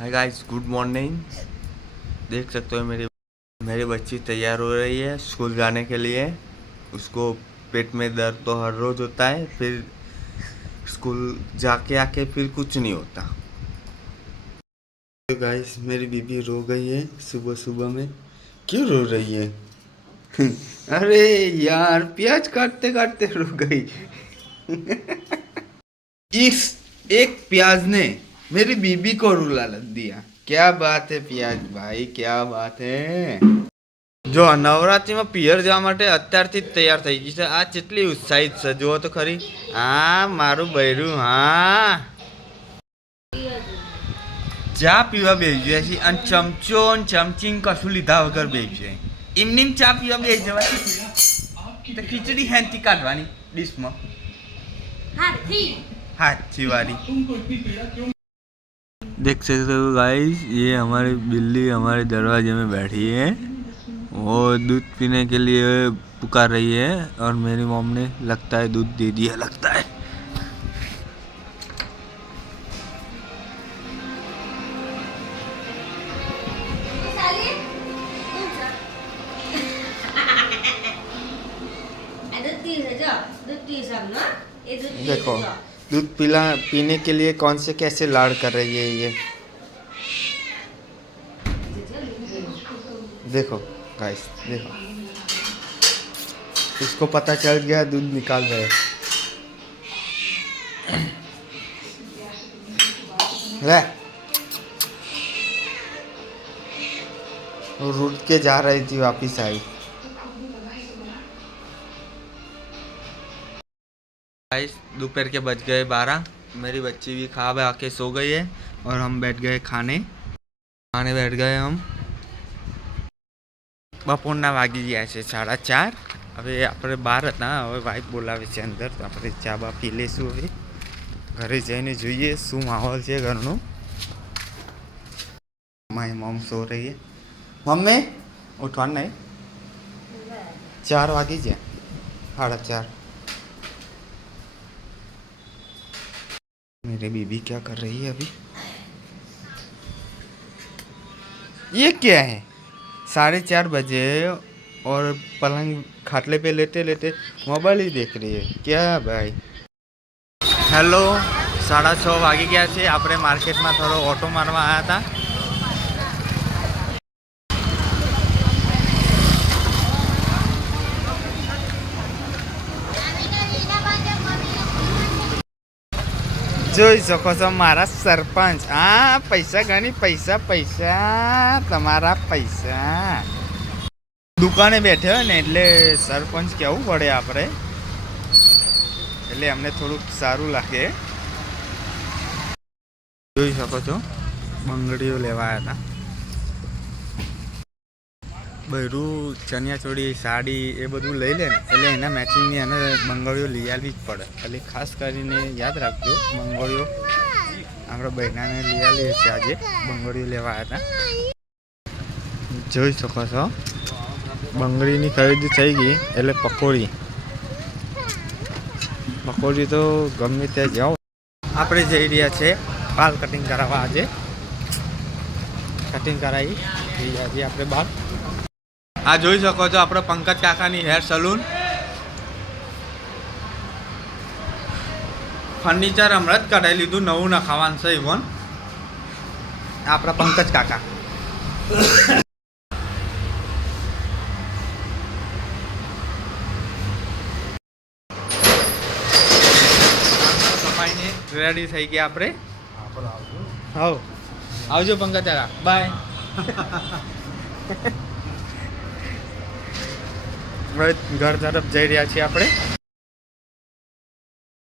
Hi guys, good morning. देख सकते हो मेरी बच्ची तैयार हो रही है स्कूल जाने के लिए। उसको पेट में दर्द तो हर रोज़ होता है, फिर स्कूल जाके आके फिर कुछ नहीं होता। तो गाइस, मेरी बीबी रो गई है सुबह सुबह में। क्यों रो रही है? अरे यार, प्याज काटते काटते रो गई। इस एक प्याज ने मेरी बीबी को रुला दिया। क्या बात है प्याज भाई, क्या बात है। જો નવરાત્રીમાં પિયર જવા માટે અત્યારથી જ તૈયાર થઈ ગઈ છે। આ કેટલી ઉત્સાહિત છે, જુઓ તો ખરી। હા, મારું બૈરું। હા, ચા પીવા બેસી જાય છે અને ચમચો ને ચમચી કશું લીધા વગર બેસી જાય। એમની ચા પીવા બેસી જવાથી તો ખીચડી હેન્થી કાઢવાની ડીશમાં हाथी वाली। देख सकते हो गाइस, ये हमारी बिल्ली हमारे दरवाजे में बैठी है। वो दूध पीने के लिए पुकार रही है और मेरी मॉम ने लगता है दूध दे दिया, लगता है। देखो, दूध पीने के लिए कौन से कैसे लाड़ कर रही है ये। देखो गाइस, देखो, इसको पता चल गया दूध निकाल रहे। ले, वो रुक के जा रही थी, वापिस आई। गाइस, दोपहर के बज गए 12। मेरी बच्ची भी खा आके सो गई है और हम बैठ गए खाने बैठ गए हम। બપોરના વાગી ગયા છે 4:30। હવે આપણે બહાર હતા, હવે વાઈફ બોલાવે છે અંદર, તો આપણે ચા બા પી લઈશું। હવે ઘરે જઈને જોઈએ શું માહોલ છે ઘરનો। મારી મમ સો રહી है। મમ્મી ઉઠવાનું નહીં, 4 વાગી ગયા, 4:30। मेरी बीबी क्या कर रही है अभी? ये क्या है? 4:30 बजे और पलंग खाटले पे लेटे लेटे मोबाइल ही देख रही है क्या भाई। हेलो, 6:30 वागी गया છે। આપણે માર્કેટમાં થોડો ઓટો મારવા આવ્યા હતા। જોઈ શકો છો મારા સરપંચ। હા, પૈસા ગણી, પૈસા પૈસા, તમારા પૈસા। દુકાને બેઠે હોય ને એટલે સરપંચ કહેવું પડે આપણે, એટલે અમને થોડુંક સારું લાગે। જોઈ શકો છો બંગડીઓ લેવા આવ્યા હતા। બૈરું ચણિયાચોળી સાડી એ બધું લઈ લે ને એટલે એના મેચિંગની એને બંગડીઓ લઈ આવવી જ પડે। એટલે ખાસ કરીને યાદ રાખજો, બંગડીઓ આપણે બહેનાને લઈ આવીએ છીએ। આજે બંગડીઓ લેવા આવ્યા હતા। જોઈ શકો છો બંગડીની ખરીદી થઈ ગઈ એટલે પકોડી તો ગમે ત્યાં જાઓ। આપણે જઈ રહ્યા છે બાલ કટિંગ કરાવવા। આજે કટિંગ કરાવી આજે આપણે બાલ। આ જોઈ શકો છો આપણે પંકજ કાકાની હેર સલૂન। ફર્નિચર હમણાં જ કઢાઈ લીધું, નવું નખાવાનું છે ઇવન। આપણા પંકજ કાકા સફાઈને રેડી થઈ ગયા આપણે। હા, આવજો પંકજ કાકા, બાય। ઘર તરફ જઈ રહ્યા છીએ આપણે।